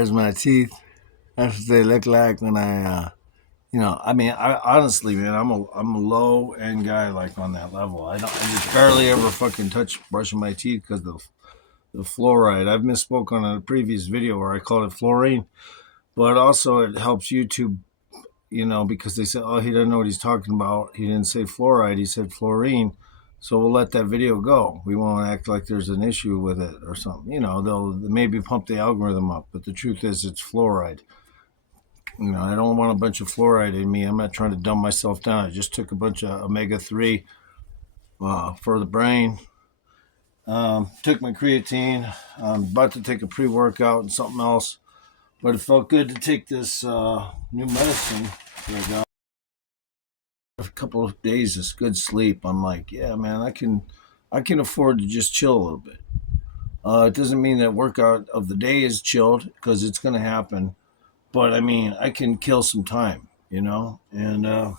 There's my teeth. That's what they look like when I mean, I honestly, man, I'm a low end guy, like on that level. I just barely ever fucking touch brushing my teeth because of the fluoride. I've misspoke on a previous video where I called it fluorine, but also it helps YouTube, because they said, oh, he doesn't know what he's talking about. He didn't say fluoride, he said fluorine. So we'll let that video go. We won't act like there's an issue with it or something. They'll maybe pump the algorithm up, but the truth is it's fluoride. I don't want a bunch of fluoride in me. I'm not trying to dumb myself down. I just took a bunch of omega-3 for the brain. Took my creatine. I'm about to take a pre-workout and something else. But it felt good to take this new medicine that I got. A couple of days of good sleep. I'm like, yeah, man, I can afford to just chill a little bit. It doesn't mean that workout of the day is chilled because it's going to happen. But I mean, I can kill some time, and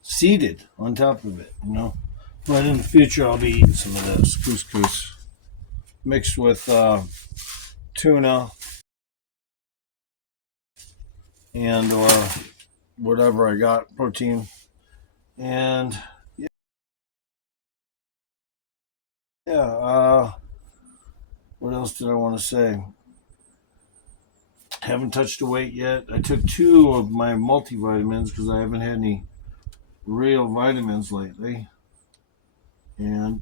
seated on top of it. But in the future, I'll be eating some of this couscous mixed with tuna and or whatever I got, protein. And yeah, what else did I want to say? Haven't touched a weight yet. I took 2 of my multivitamins because I haven't had any real vitamins lately. And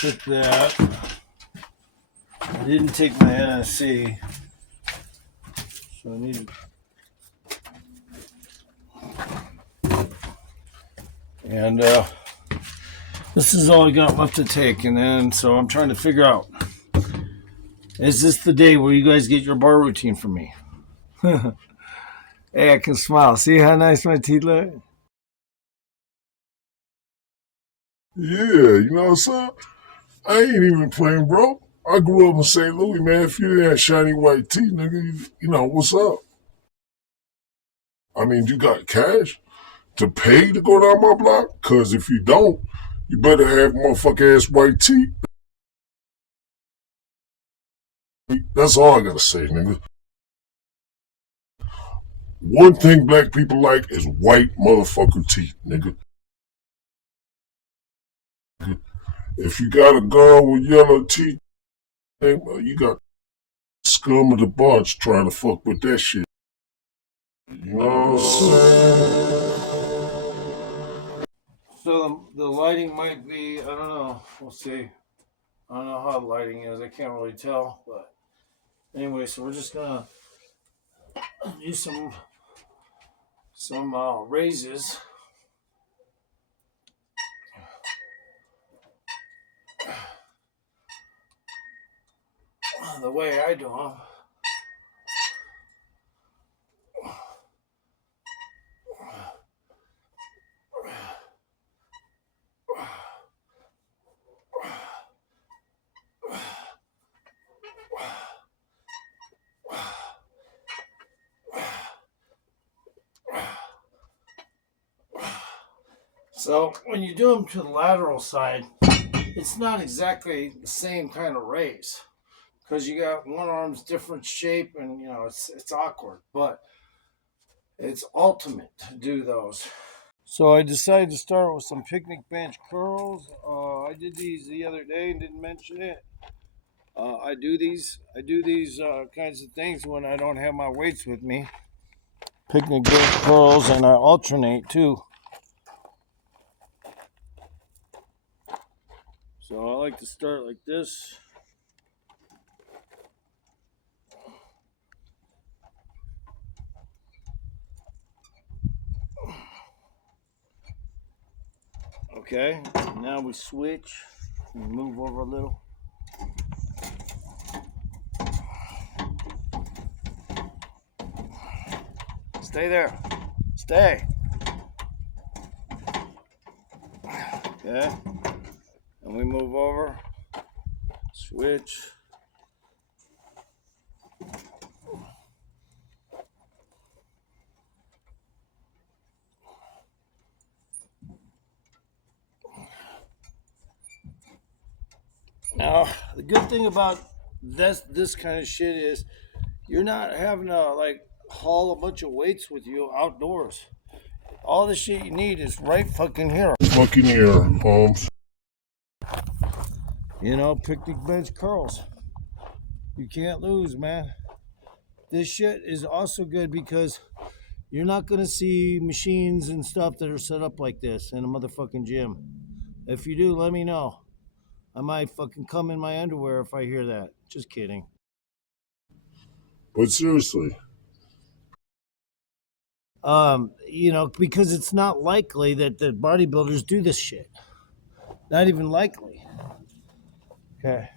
took that. I didn't take my NSC, so I need. And this is all I got left to take. And then, so I'm trying to figure out, is this the day where you guys get your bar routine from me? Hey, I can smile. See how nice my teeth look? Yeah, you know what I'm saying? I ain't even playing, bro. I grew up in St. Louis, man. If you didn't have shiny white teeth, nigga, you know, what's up? I mean, you got cash to pay to go down my block? Because if you don't, you better have motherfucker ass white teeth. That's all I gotta say, nigga. One thing black people like is white motherfucker teeth, nigga. If you got a girl with yellow teeth, you got scum of the bunch trying to fuck with that shit. You know what I'm saying? So the lighting might be, I don't know. We'll see. I don't know how the lighting is. I can't really tell. But anyway, so we're just going to do some raises. The way I do them. So when you do them to the lateral side, it's not exactly the same kind of raise because you got one arm's different shape and it's awkward, but it's ultimate to do those. So I decided to start with some picnic bench curls. I did these the other day and didn't mention it. I do these kinds of things when I don't have my weights with me. Picnic bench curls, and I alternate too. So I like to start like this. Okay, now we switch and move over a little. Stay there. Stay. Okay, and we move over. Switch. Now Now, the good thing about this kind of shit is you're not having to like haul a bunch of weights with you outdoors. All the shit you need is right fucking here. Fucking here, Holmes. You know, picnic bench curls. You can't lose, man. This shit is also good because you're not gonna see machines and stuff that are set up like this in a motherfucking gym. If you do, let me know. I might fucking come in my underwear if I hear that. Just kidding. But seriously, You know, because it's not likely that the bodybuilders do this shit. Not even likely. Okay.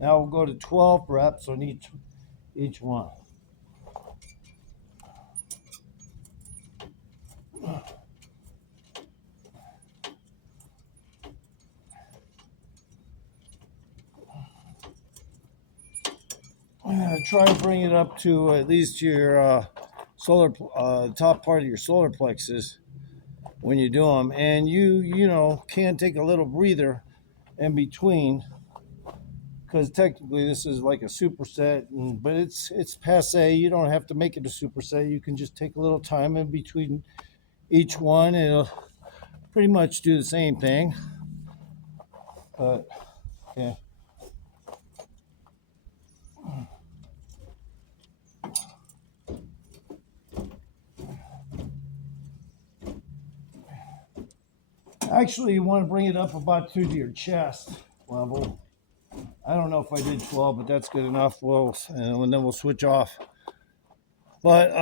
Now we'll go to 12 reps on each one. Try to bring it up to at least your solar top part of your solar plexus when you do them, and you know can take a little breather in between because technically this is like a superset, but it's passe. You don't have to make it a superset. You can just take a little time in between each one. It'll pretty much do the same thing. But yeah. Actually, you want to bring it up about to your chest level. I don't know if I did 12, but that's good enough. And then we'll switch off. But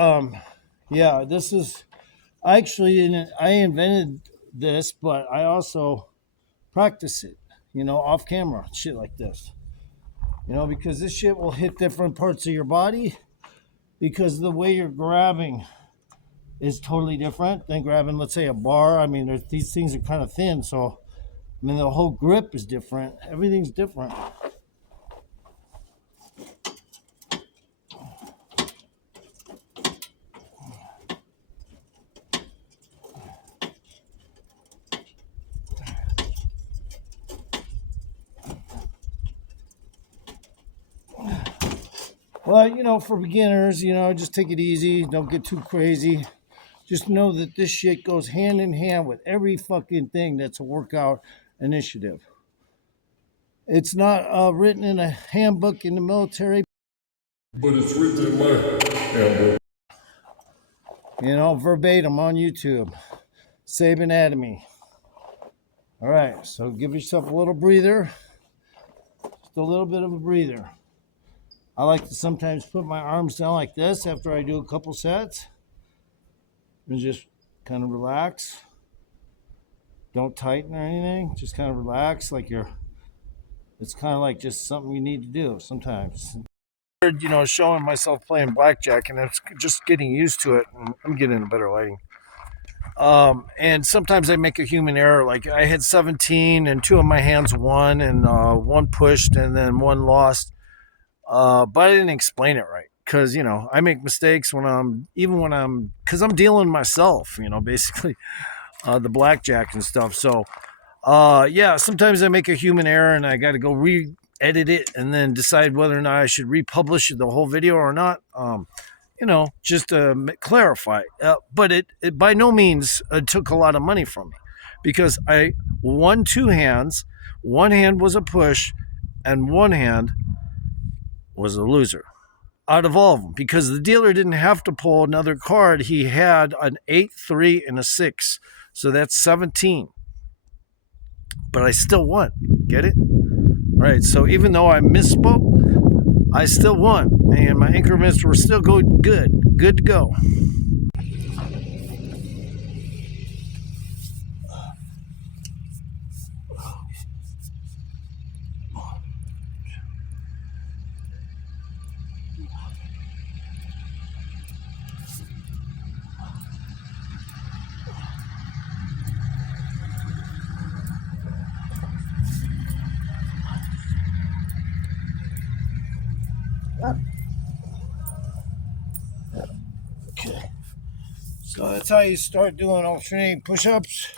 yeah, this is actually I invented this, but I also practice it. You know, off camera, shit like this. You know, because this shit will hit different parts of your body because the way you're grabbing is totally different than grabbing, let's say, a bar. I mean, these things are kind of thin, so I mean, the whole grip is different. Everything's different. Well, you know, for beginners, you know, just take it easy. Don't get too crazy. Just know that this shit goes hand in hand with every fucking thing that's a workout initiative. It's not written in a handbook in the military. but it's written in my handbook. You know, verbatim on YouTube. Save Anatomy. All right, so give yourself a little breather. Just a little bit of a breather. I like to sometimes put my arms down like this after I do a couple sets and just kind of relax. Don't tighten or anything. Just kind of relax like it's kind of like just something you need to do sometimes. You know, showing myself playing blackjack and it's just getting used to it. And I'm getting a better lighting. And sometimes I make a human error. Like I had 17 and two of my hands won and one pushed and then one lost. But I didn't explain it right because you know I make mistakes because I'm dealing myself. You know, basically the blackjack and stuff. So yeah, sometimes I make a human error and I got to go re-edit it and then decide whether or not I should republish the whole video or not. You know, just to clarify. But it by no means took a lot of money from me because I won two hands. One hand was a push, and one hand was a loser out of all of them because the dealer didn't have to pull another card. He had an 8, 3, and a 6. So that's 17. But I still won. Get it? All right. So even though I misspoke, I still won. And my increments were still good. Good to go. Okay. So that's how you start doing alternating push-ups.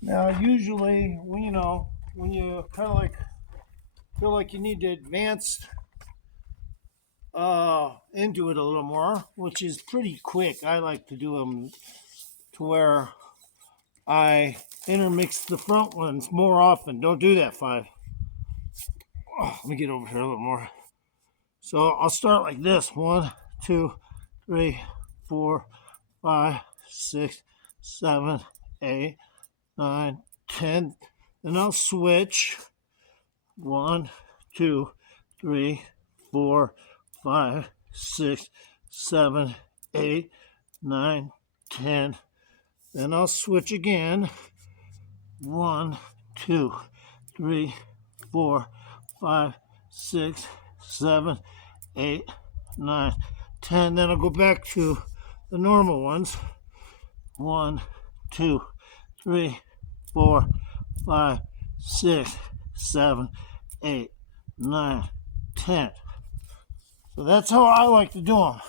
Now, usually, well, you know, when you kind of like feel like you need to advance into it a little more, which is pretty quick. I like to do them to where I intermix the front ones more often. Don't do that, 5. Oh, let me get over here a little more. So I'll start like this: 1, 2, 3, 4, 5, 6, 7, 8, 9, 10. Then I'll switch. 1, 2, 3, 4, 5, 6, 7, 8, 9, 10. Then I'll switch again. 1, 2, 3, 4, 5, 6, 7, 8, 9, 10. Then I'll go back to the normal ones. 1, 2, 3, 4, 5, 6, 7, 8, 9, 10. So that's how I like to do them.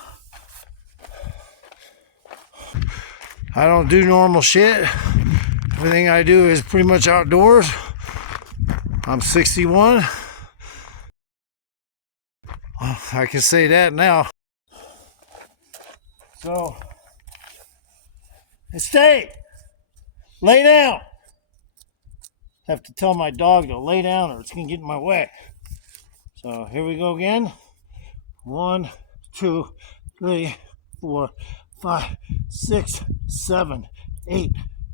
I don't do normal shit. Everything I do is pretty much outdoors. I'm 61. Well, I can say that now. So, stay. Lay down. Have to tell my dog to lay down or it's going to get in my way. So here we go again. 1, 2, 3, 4, 5, 6, 7, 8,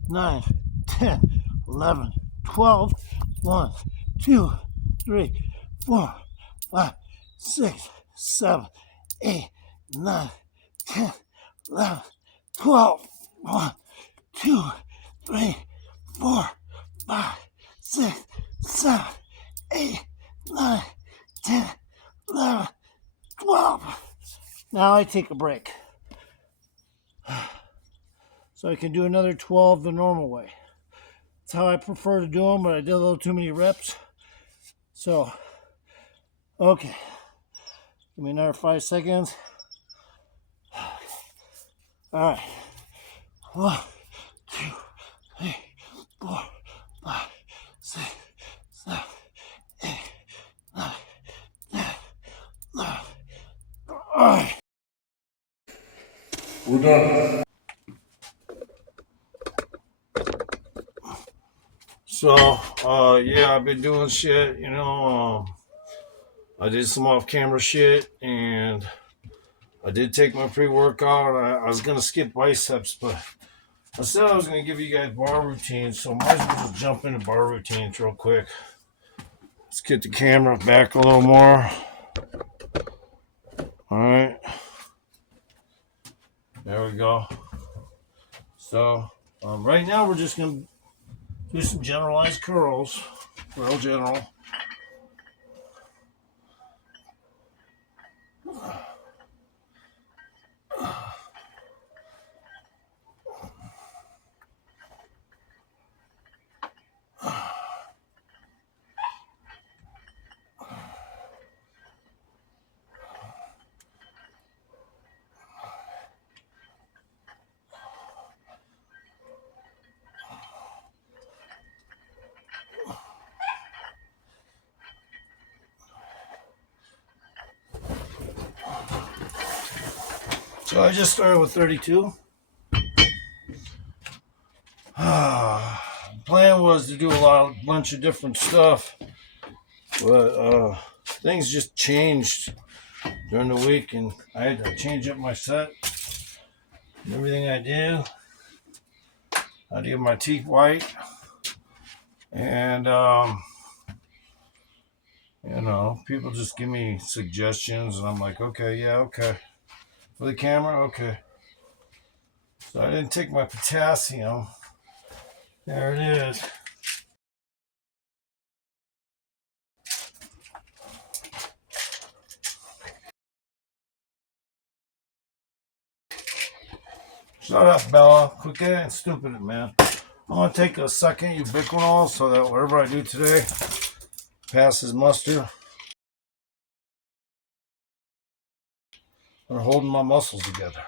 9, 10, 11, 12. 1, 2, 3, 4, 5, 6, 7, 8, 9, 10, 11, 12. 1, 2, 3, 4, 5, 6, 7, 8, 9, 10, 11, 12. Now I take a break. So I can do another 12 the normal way. That's how I prefer to do them, but I did a little too many reps. So, okay. Give me another 5 seconds. All right. 1, 2, 3, 4, 5, 6, 7, 8, 9, 10, 11. All right. We're done. So, yeah, I've been doing shit, I did some off-camera shit, and I did take my pre-workout. I was going to skip biceps, but I said I was going to give you guys bar routines, so might as well jump into bar routines real quick. Let's get the camera back a little more. All right. There we go. So, right now we're just going to do some generalized curls, real general. So I just started with 32. Plan was to do a bunch of different stuff, but things just changed during the week, and I had to change up my set and everything I do. I do my teeth white, and people just give me suggestions, and I'm like, okay, yeah, okay. For the camera, okay. So I didn't take my potassium. There it is. Shut up, Bella. Quit getting stupid, man. I'm going to take a second ubiquinol so that whatever I do today passes muster. I'm holding my muscles together.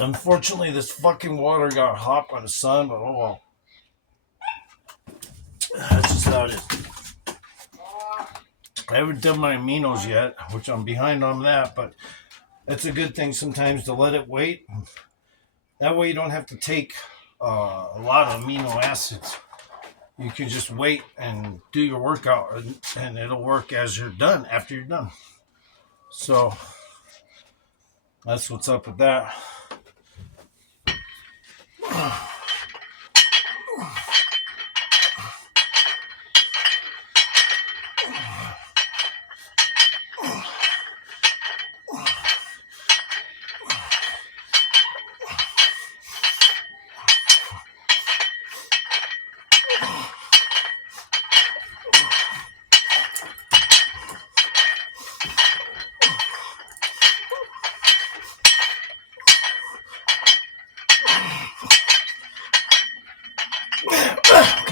Unfortunately, this fucking water got hot by the sun, but oh well. That's just how it is. I haven't done my aminos yet, which I'm behind on that, but that's a good thing sometimes to let it wait. That way you don't have to take a lot of amino acids. You can just wait and do your workout, and it'll work as you're done, after you're done. So that's what's up with that.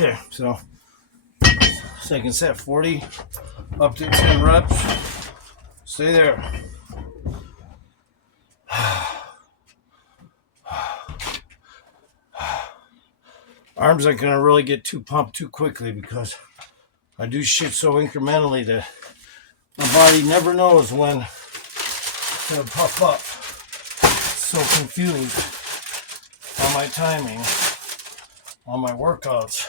Okay, so second set, 40, up to 10 reps. Stay there. Arms aren't going to really get too pumped too quickly because I do shit so incrementally that my body never knows when to puff up. It's so confused on my timing, on my workouts.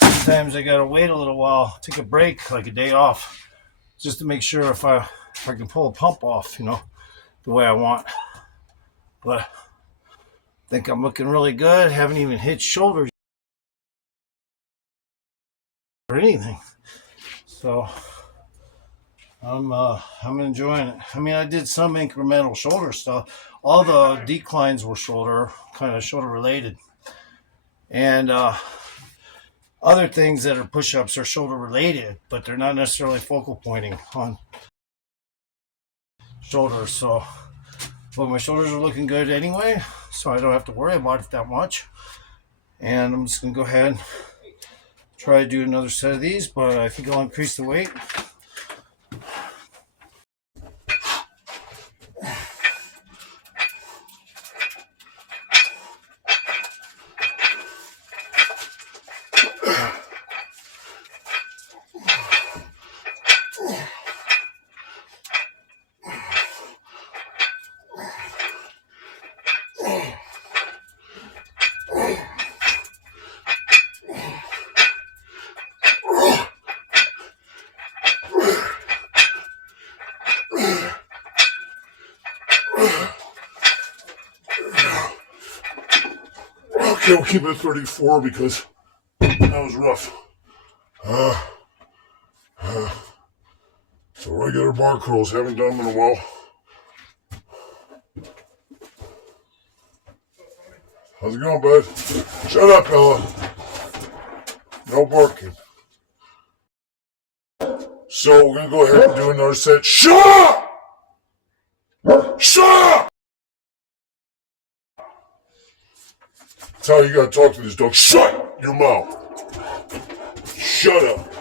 Sometimes I got to wait a little while, take a break, like a day off, just to make sure if I can pull a pump off, the way I want. But I think I'm looking really good. Haven't even hit shoulders or anything. So I'm enjoying it. I mean, I did some incremental shoulder stuff. All the declines were shoulder related, and other things that are push-ups are shoulder related, but they're not necessarily focal pointing on shoulders. So, but my shoulders are looking good anyway, so I don't have to worry about it that much. And I'm just gonna go ahead and try to do another set of these, but I think I'll increase the weight. Okay, we'll keep it at 34 because that was rough. So regular bar curls, haven't done them in a while. How's it going, bud? Shut up, Ella. No barking. So we're gonna go ahead and do another set. Shut up! Shut up! That's how you gotta talk to this dog. Shut your mouth. Shut up.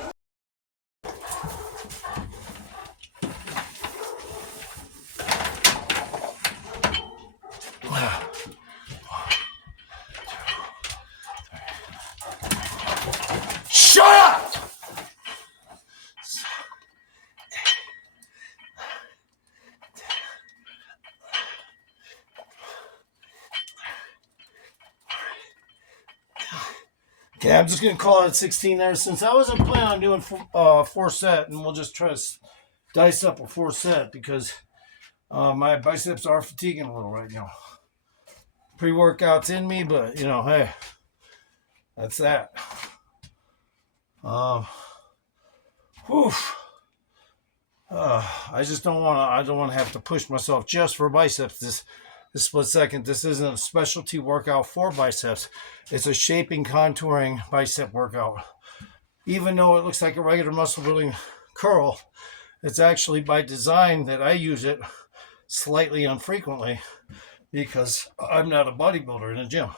Shut up! Okay, I'm just going to call it 16 there since I wasn't planning on doing 4 set, and we'll just try to dice up a 4 set because my biceps are fatiguing a little right now. Pre-workout's in me, but hey, that's that. Whew. I just don't want to. I don't want to have to push myself just for biceps this split second. This isn't a specialty workout for biceps. It's a shaping, contouring bicep workout. Even though it looks like a regular muscle building curl, it's actually by design that I use it slightly infrequently because I'm not a bodybuilder in a gym.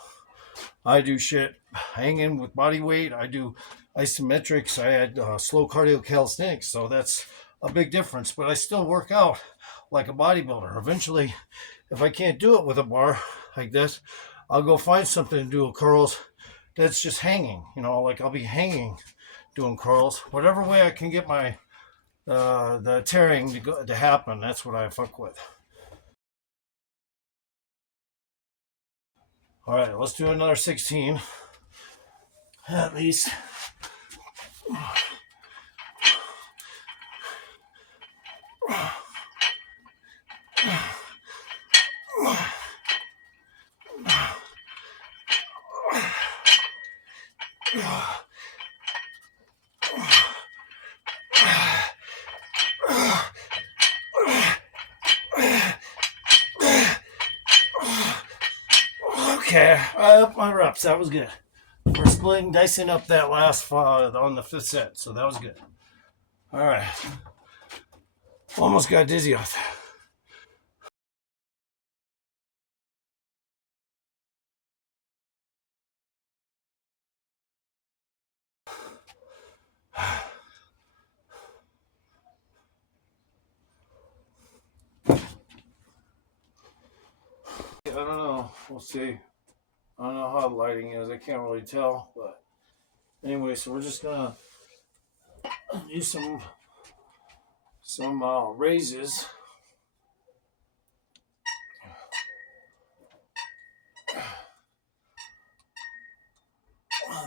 I do shit hanging with body weight. I do isometrics. I had slow cardio calisthenics, so that's a big difference. But I still work out like a bodybuilder. Eventually, if I can't do it with a bar like this, I'll go find something to do curls that's just hanging. Like I'll be hanging doing curls. Whatever way I can get my the tearing to happen, that's what I fuck with. All right, let's do another 16 at least. Okay, I upped my reps. That was good. We're splitting, dicing up that last on the fifth set, so that was good. All right, almost got dizzy off that. I don't know. We'll see. I don't know how the lighting is. I can't really tell, but anyway, so we're just gonna do some raises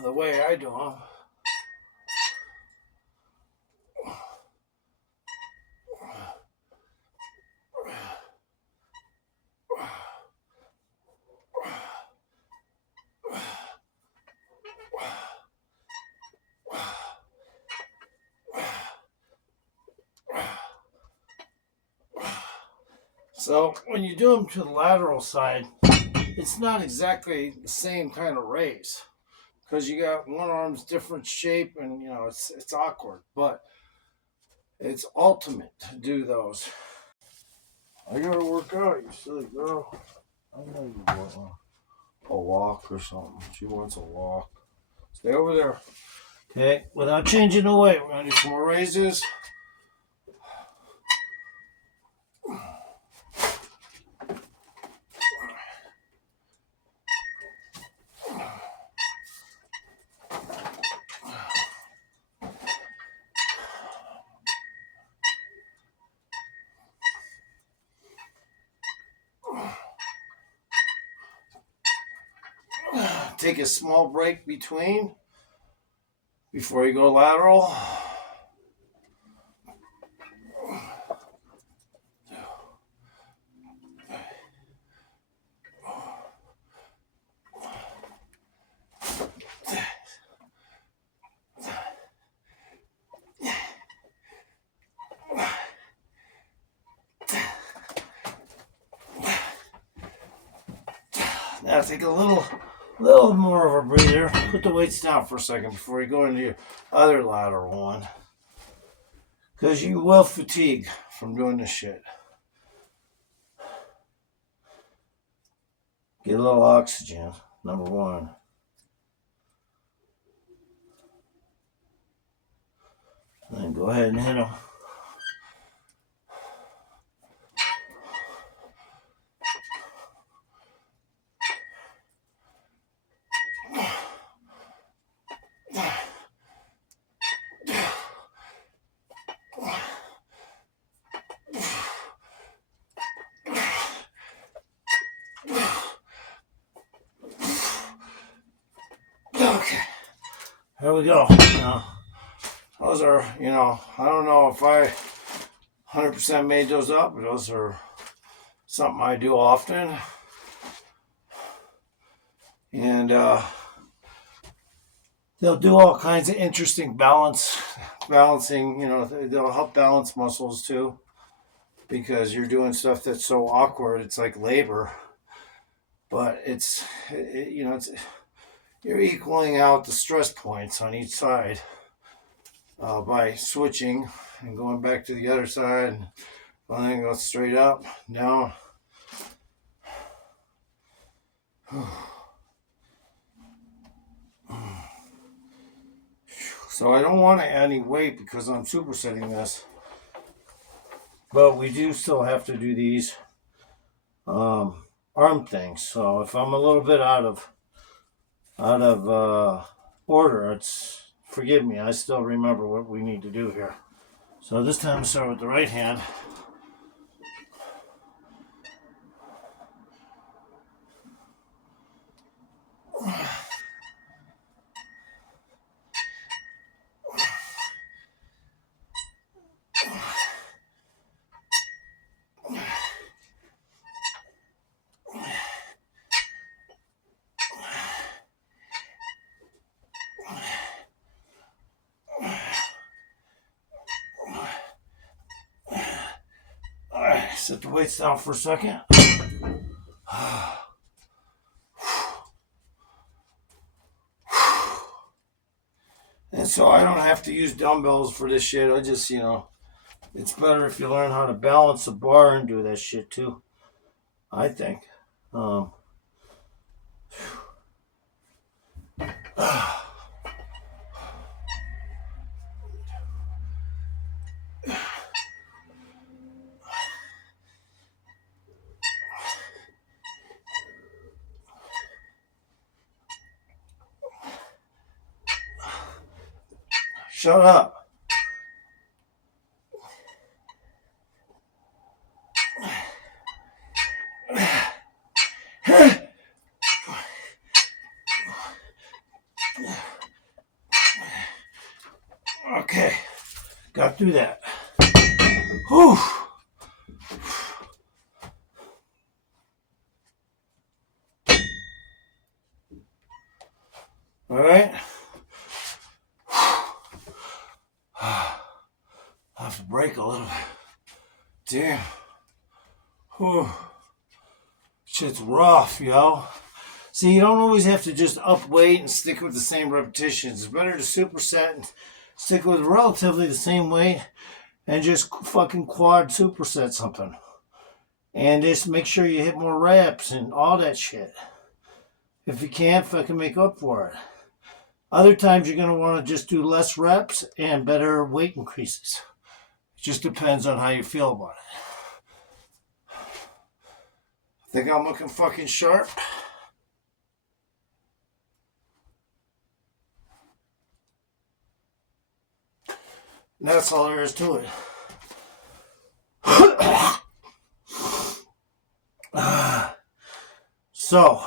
the way I do them. So when you do them to the lateral side, it's not exactly the same kind of raise because you got one arm's different shape and it's awkward, but it's ultimate to do those. I gotta work out, you silly girl. I know you want a walk or something. She wants a walk. Stay over there. Okay, without changing the weight, we're gonna do some more raises. Take a small break before you go lateral. Now take a little more of a breather. Put the weights down for a second before you go into your other lateral one. Because you will fatigue from doing this shit. Get a little oxygen, number one. And then go ahead and hit them. Okay, here we go. Now, those are, I don't know if I 100% made those up, but those are something I do often. And they'll do all kinds of interesting balancing, they'll help balance muscles too. Because you're doing stuff that's so awkward, it's like labor. But it's you're equaling out the stress points on each side by switching and going back to the other side. And then go straight up, down. So I don't want to add any weight because I'm supersetting this. But we do still have to do these arm things. So if I'm a little bit out of order, it's forgive me. I still remember what we need to do here. So this time, start with the right hand. All right, set the weights down for a second. And so I don't have to use dumbbells for this shit. I just, it's better if you learn how to balance a bar and do that shit too. I think. Um, Shut up. Okay, got through that. Whew. All right. I have to break a little bit. Damn. Whew. Shit's rough, yo. See, you don't always have to just up weight and stick with the same repetitions. It's better to superset and stick with relatively the same weight and just fucking quad superset something. And just make sure you hit more reps and all that shit. If you can't, fucking make up for it. Other times you're going to want to just do less reps and better weight increases. It just depends on how you feel about it. Think I'm looking fucking sharp? And that's all there is to it. So,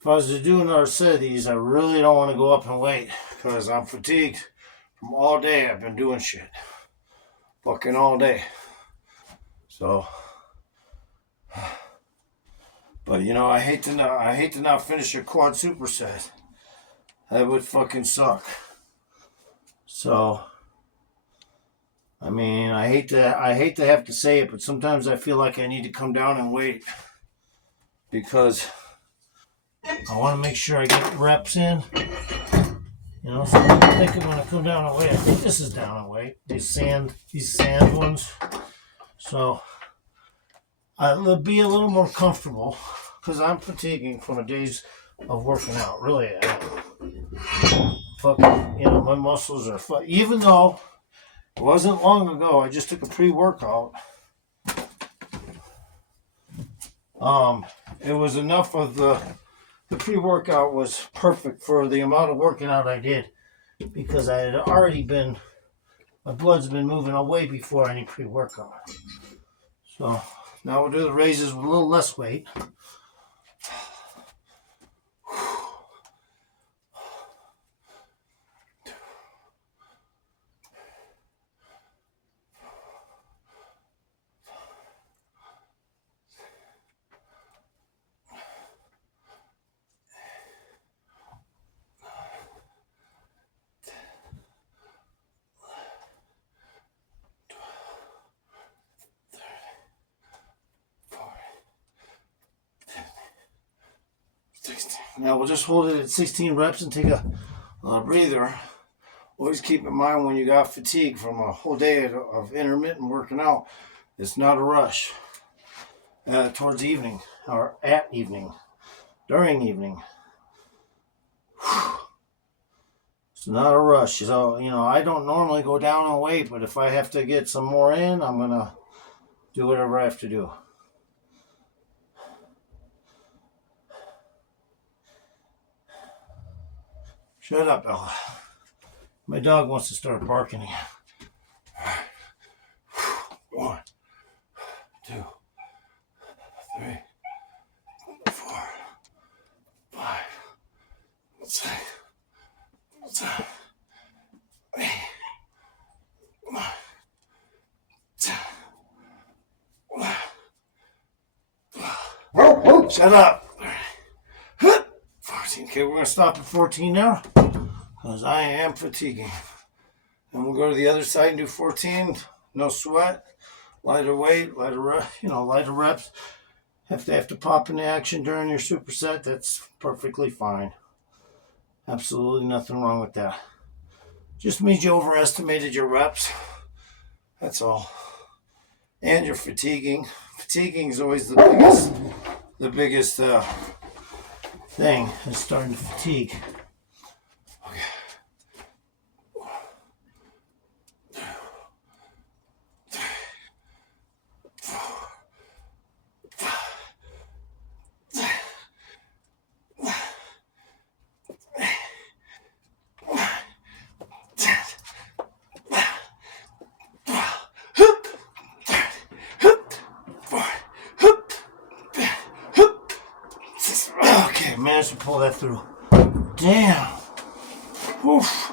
if I was to do another set of these, I really don't want to go up in weight because I'm fatigued from all day. I've been doing shit. Fucking all day. So, but I hate to not finish a quad superset. That would fucking suck. So, I mean, I hate to have to say it, but sometimes I feel like I need to come down in weight because I want to make sure I get reps in. So I'm thinking when I come down in weight, I think this is down in weight. These sand ones. So I'll be a little more comfortable because I'm fatiguing from the days of working out. Really, fucking, my muscles are even though it wasn't long ago, I just took a pre-workout. It was enough of the pre-workout was perfect for the amount of working out I did because I had already my blood's been moving away before any pre-workout. So now we'll do the raises with a little less weight. Now we'll just hold it at 16 reps and take a breather. Always keep in mind when you got fatigue from a whole day of intermittent working out, it's not a rush. Towards evening or at evening, during evening. It's not a rush. So, I don't normally go down in weight, but if I have to get some more in, I'm going to do whatever I have to do. Shut up, Ella. My dog wants to start barking again. 1, 2, 3, 4, 5, 6, 7, 8, 9, 10, 11, 12. Shut up. 14. Okay, we're going to stop at 14 now because I am fatiguing. And we'll go to the other side and do 14. No sweat. Lighter weight, lighter reps. If they have to pop into action during your superset, that's perfectly fine. Absolutely nothing wrong with that. Just means you overestimated your reps. That's all. And you're fatiguing. Fatiguing is always the biggest thing is starting to fatigue. Okay. 1, 2, 3, 4, 5, 6, 7, 8, 9, 10, 11, 12, 13, 14, 15. Okay, managed to pull that through. Damn. Oof.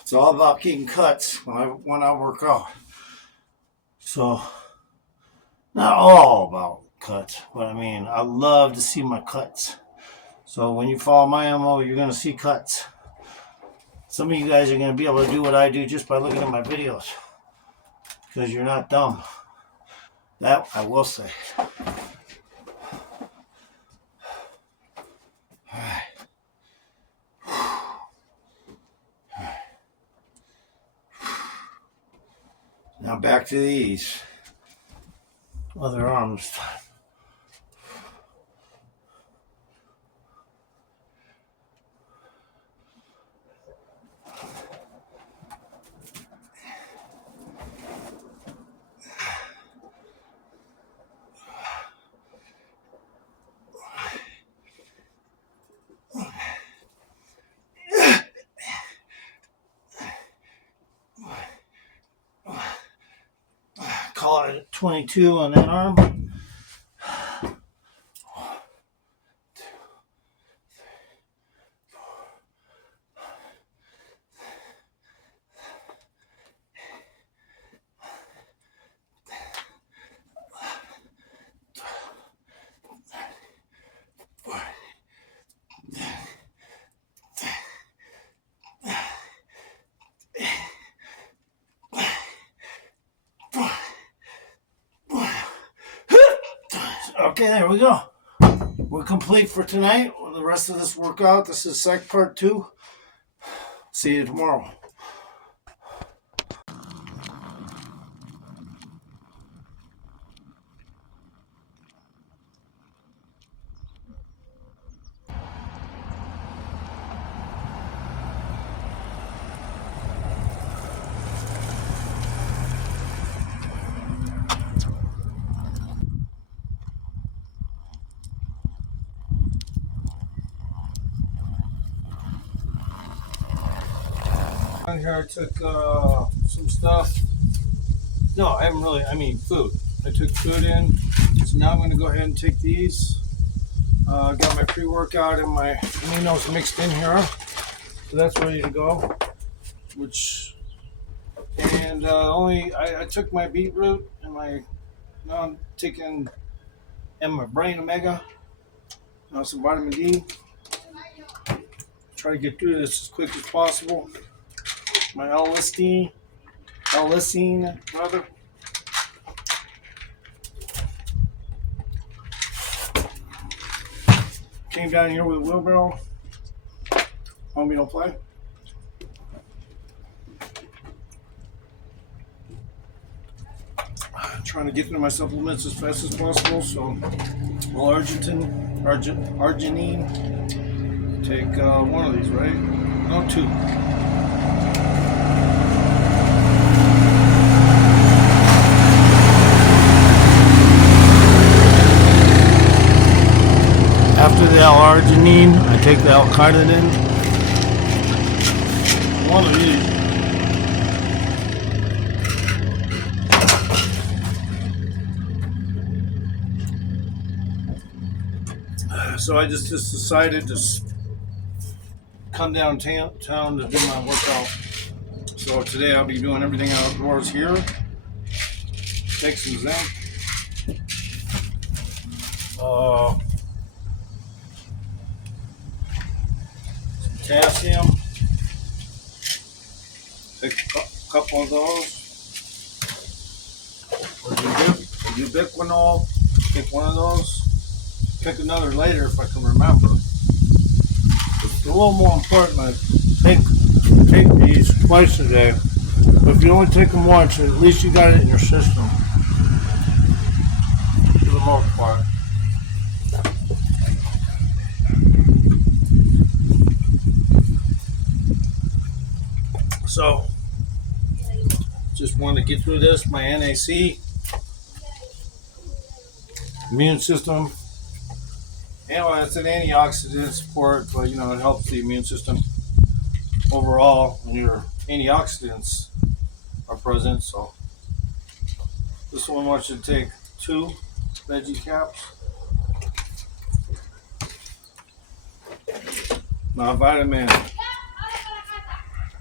It's all about getting cuts when I work out. So, not all about cuts, but I mean, I love to see my cuts. So when you follow my MO, you're going to see cuts. Some of you guys are going to be able to do what I do just by looking at my videos. Because you're not dumb. That I will say. Alright. Now back to these. Other arms. Call it 22 on that arm. 1, 2, 3, 4, 5, Okay, there we go. We're complete for tonight. The rest of this workout, this is Psych Part 2. See you tomorrow. Here I took some stuff. No, I haven't really. I mean, food. I took food in. So now I'm going to go ahead and take these. Got my pre-workout and my aminos mixed in here. So that's ready to go. I took my beetroot and now I'm taking my brain omega. Some vitamin D. Try to get through this as quick as possible. My L-lysine, rather. Came down here with a wheelbarrow. Homie, don't play. Trying to get through my supplements as fast as possible. So, arginine. Take one of these, right? No, 2. the L-arginine. I take the L-carnitine. One of these. So I just decided to come downtown to do my workout. So today I'll be doing everything outdoors here. Take some zinc. Potassium. Take a couple of those. Ubiquinol. Take one of those. Pick another later if I can remember. It's a little more important. I take these twice a day. But if you only take them once, at least you got it in your system. For the most part. So, just want to get through this. My NAC, immune system. Anyway, it's an antioxidant support, but it helps the immune system overall when your antioxidants are present. So, this one wants you to take 2 veggie caps. My vitamin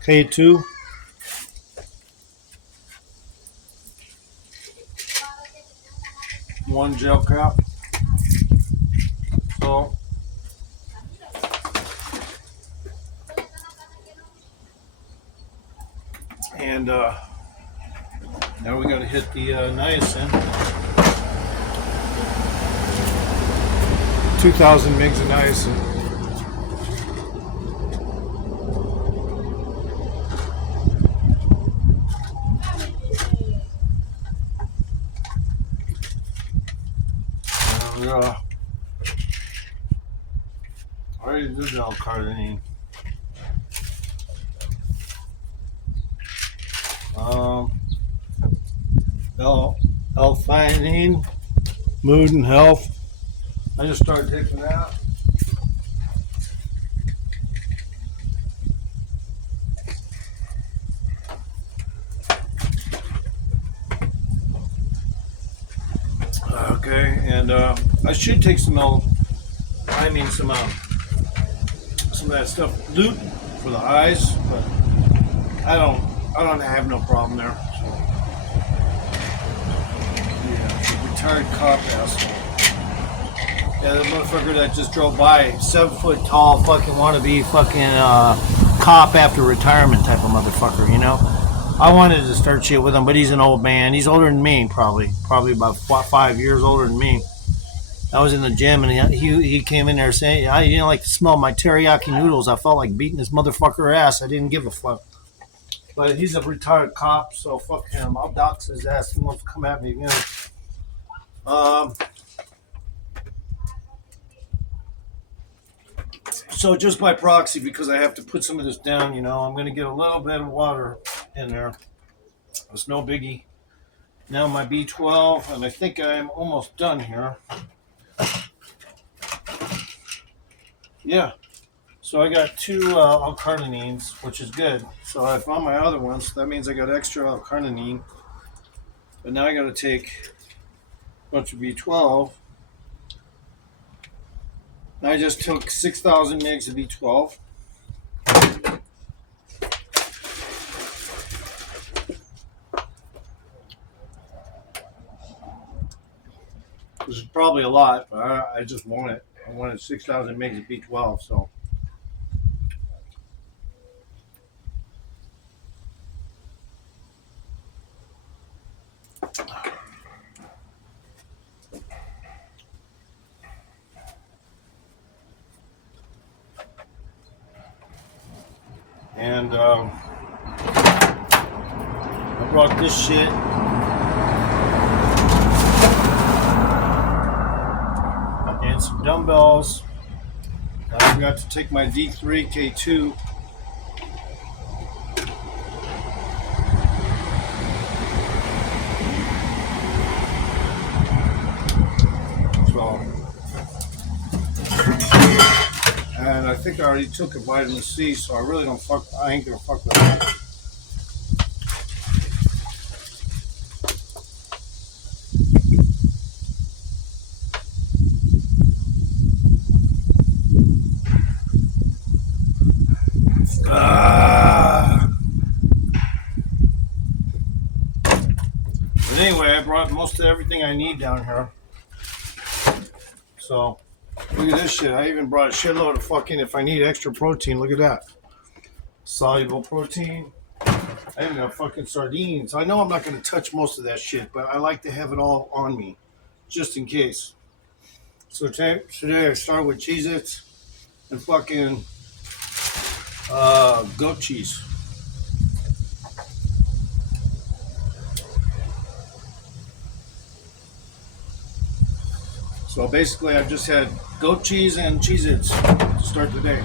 K2. One gel cap. So and now we got to hit the niacin. 2,000 mgs of niacin. I already did the L-carnitine. L-theanine, mood and health. I just started taking that. Okay, and I should take some some of that stuff, lutein for the eyes, but I don't have no problem there. So, yeah, retired cop asshole. Yeah, the motherfucker that just drove by, 7 foot tall, fucking wannabe fucking cop after retirement type of motherfucker, I wanted to start shit with him, but he's an old man. He's older than me, probably about 5 years older than me. I was in the gym and he came in there saying, I didn't like to smell my teriyaki noodles. I felt like beating this motherfucker ass. I didn't give a fuck. But he's a retired cop, so fuck him. I'll dox his ass. He wants to come at me again. So just by proxy, because I have to put some of this down, I'm going to get a little bit of water in there. It's no biggie. Now my B12, and I think I'm almost done here. Yeah. So I got 2 L-carnitines, which is good. So I found my other ones. That means I got extra L-carnitine. But now I got to take a bunch of B12. And I just took 6,000 mgs of B12. This is probably a lot, but I just want it. I wanted 6,000 mgs of B12, so. And I brought this shit. And some dumbbells. I forgot to take my D3 K2. So And I think I already took a vitamin C, so I really don't fuck. I ain't gonna fuck with that. Ah. But anyway, I brought most of everything I need down here. So look at this shit. I even brought a shitload of fucking. If I need extra protein, look at that. Soluble protein. I even got fucking sardines. I know I'm not gonna touch most of that shit, but I like to have it all on me, just in case. So today I start with Cheez-Its and fucking goat cheese. So basically, I've just had goat cheese and Cheez-Its to start the day.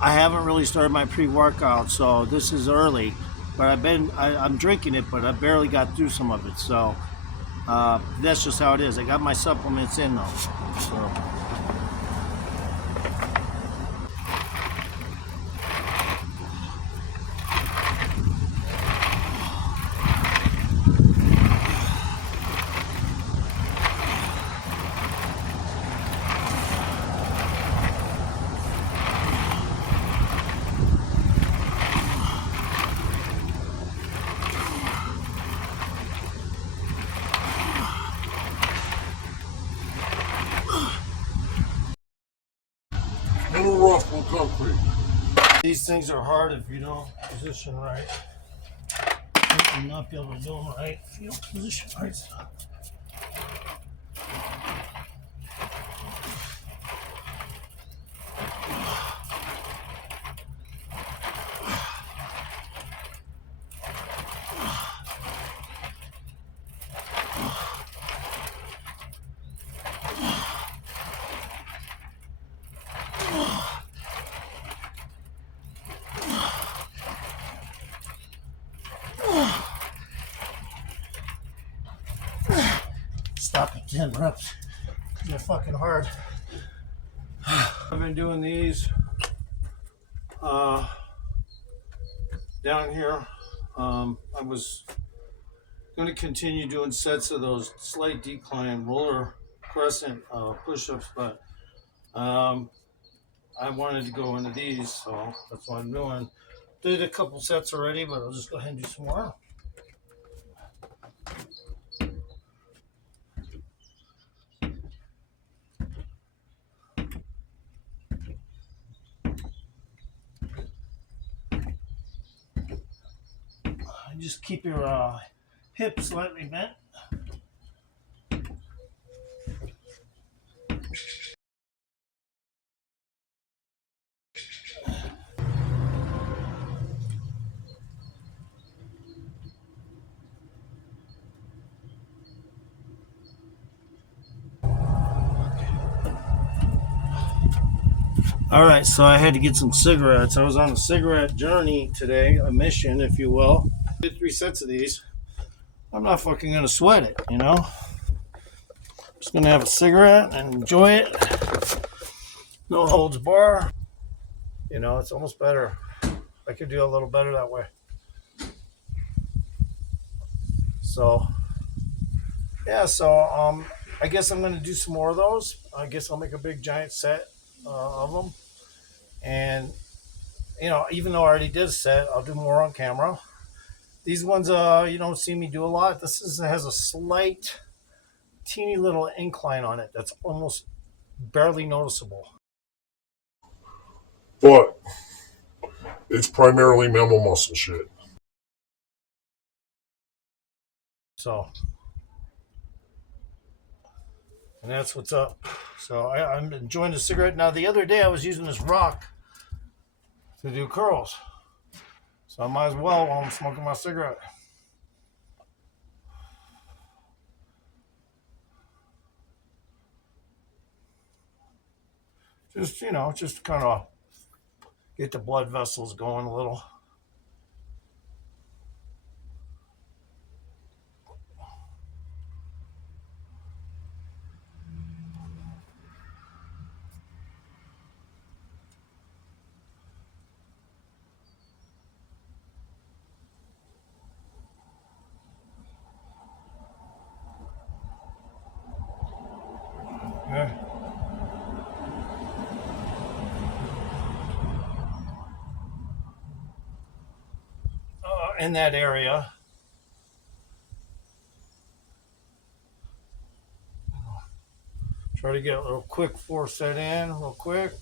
I haven't really started my pre-workout, so this is early. But I'm drinking it, but I barely got through some of it. So that's just how it is. I got my supplements in though. So Little rough on concrete. these things are hard if you don't position right. You will not be able to do them right if you don't position right. Stop at 10 reps. They're fucking hard. I've been doing these uh, down here. I was going to continue doing sets of those slight decline roller crescent push-ups, but I wanted to go into these, so that's what I'm doing. Did a couple sets already, but I'll just go ahead and do some more. Just keep your hips slightly bent. All right, so I had to get some cigarettes. I was on a cigarette journey today, a mission, if you will. Did 3 sets of these. I'm not fucking gonna sweat it, you know? I'm just gonna have a cigarette and enjoy it. No holds bar. You know, it's almost better. I could do a little better that way. So, yeah, so I guess I'm gonna do some more of those. I guess I'll make a big giant set of them. And, you know, even though I already did a set, I'll do more on camera. These ones, you don't see me do a lot. Has a slight, teeny little incline on it that's almost barely noticeable. But it's primarily mammal muscle shit. So, And that's what's up. So I'm enjoying the cigarette. Now, the other day I was using this rock to do curls. So I might as well while I'm smoking my cigarette. Just, just kind of get the blood vessels going a little. Yeah. In that area. Try to get a little quick force that in, real quick.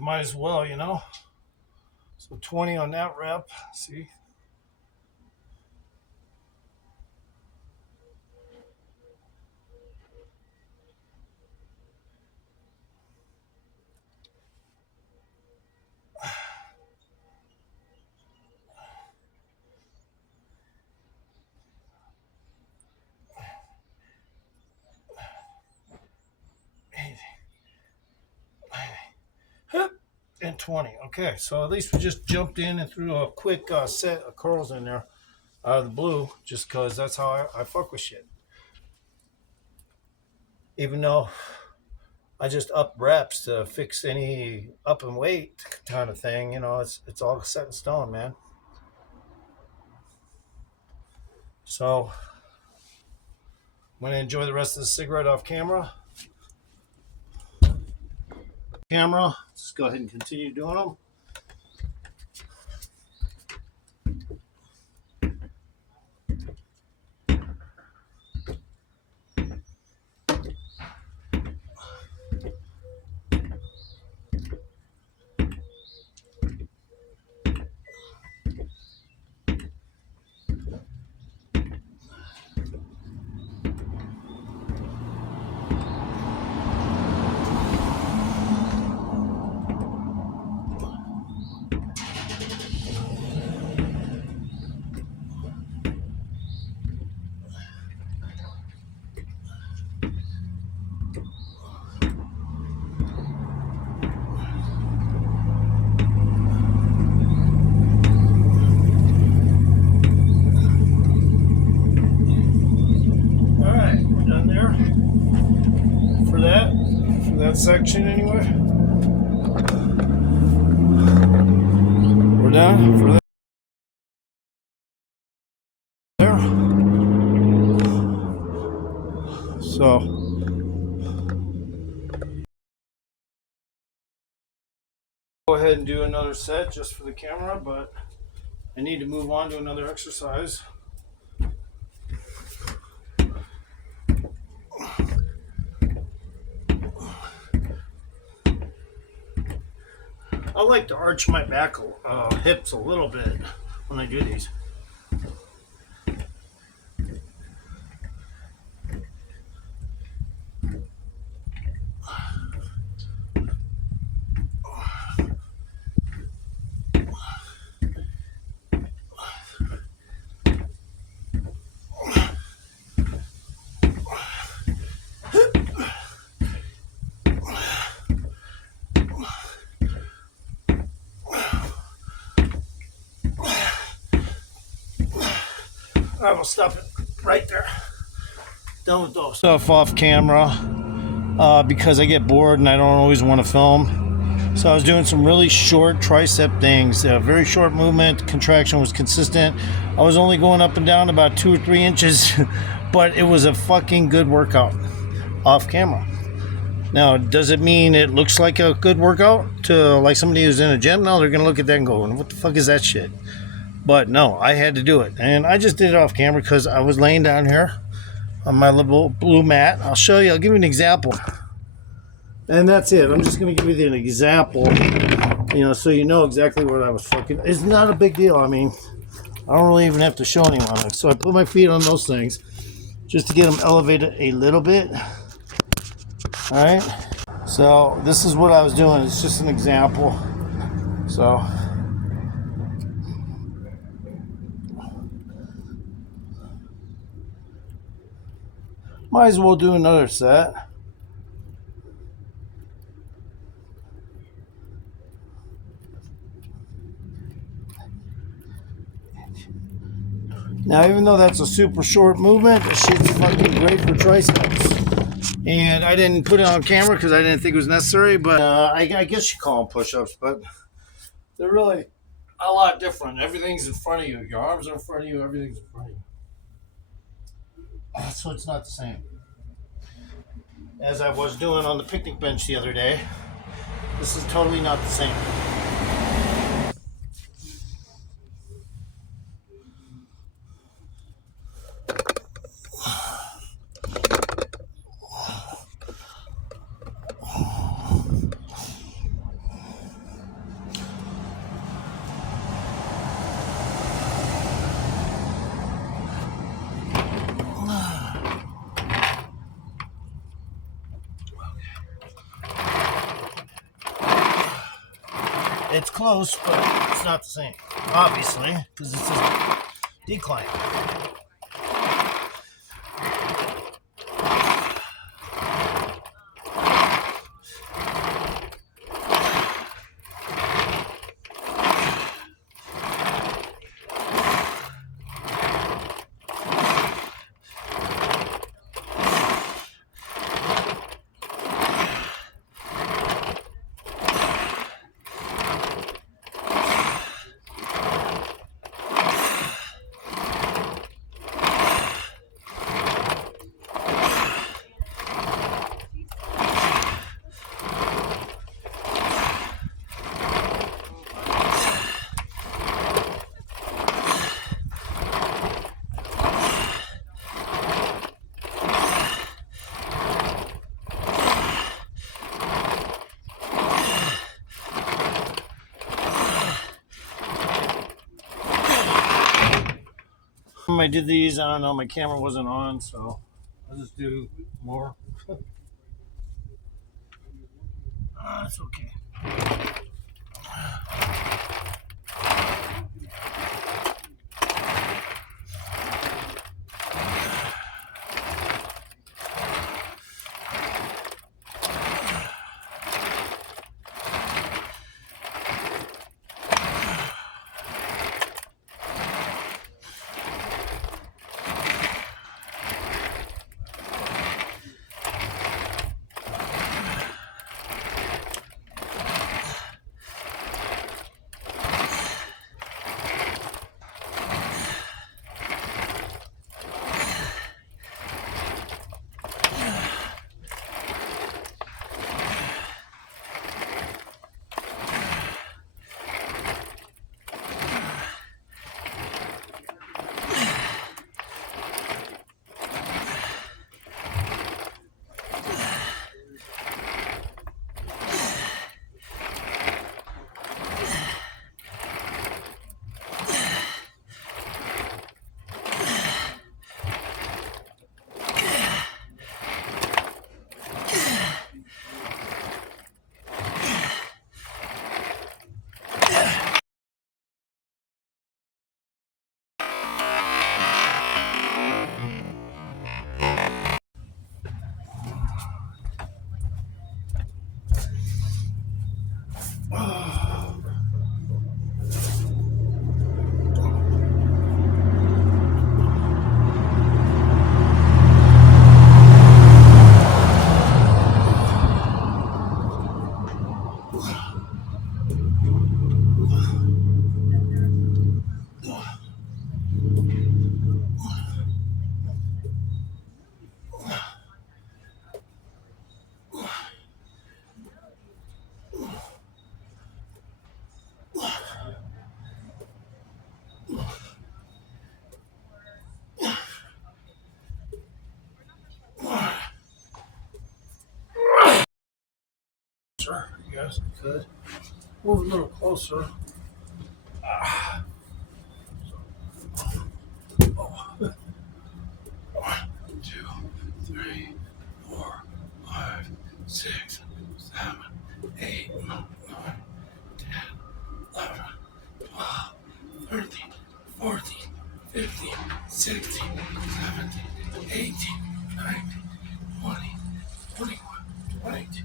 Might as well, So 20 on that rep. See? And 20. Okay, so at least we just jumped in and threw a quick set of curls in there out of the blue, just because that's how I fuck with shit. Even though I just up reps to fix any up and weight kind of thing, it's all set in stone, man. So I'm gonna enjoy the rest of the cigarette off camera. Let's go ahead and continue doing them. That section anyway. We're done for there. So go ahead and do another set just for the camera, but I need to move on to another exercise. I like to arch my back hips a little bit when I do these. I will stop it right there. Done with those stuff off camera because I get bored and I don't always want to film. So I was doing some really short tricep things, very short movement, contraction was consistent. I was only going up and down about 2 or 3 inches, but it was a fucking good workout off camera. Now, does it mean it looks like a good workout to like somebody who's in a gym? No, they're gonna look at that and go, "What the fuck is that shit?" But no, I had to do it, and I just did it off camera because I was laying down here on my little blue mat. I'll show you. I'll give you an example, and that's it. I'm just gonna give you an example, so you know exactly what I was fucking. It's not a big deal. I mean, I don't really even have to show anyone. So I put my feet on those things just to get them elevated a little bit. All right. So this is what I was doing. It's just an example. So might as well do another set. Now, even though that's a super short movement, the shit's fucking great for triceps. And I didn't put it on camera because I didn't think it was necessary, but I guess you call them push-ups, but they're really a lot different. Everything's in front of you. Your arms are in front of you. Everything's in front of you. So it's not the same as I was doing on the picnic bench the other day. This is totally not the same. It's close, but it's not the same. Obviously, because it's a decline. I did these, I don't know, my camera wasn't on, so I'll just do more. It's okay. best I could. Move a little closer. One, two, three, four, five, six, 7, 8, 9, 10, 11, 12, 13, 14, 15, 16, 17, 18, 19, 20, 21, 22,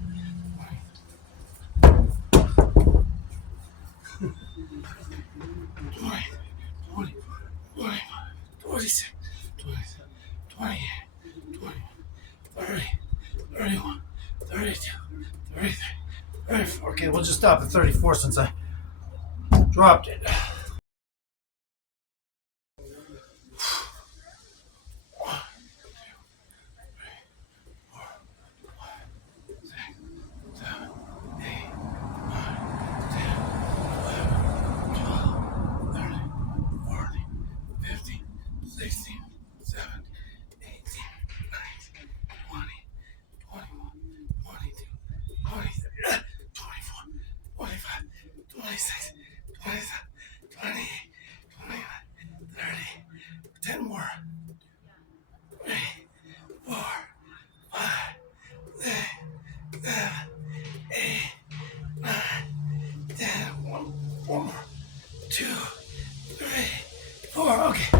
20, 20, 25, 26, 27, 28, 29, 30, 31, 32, 33, 34. Okay, we'll just stop at 34 since I dropped it. Ten more. 3, 4, 5, 6, 7, 8, 9, 10. One more. 2, 3, 4. Okay.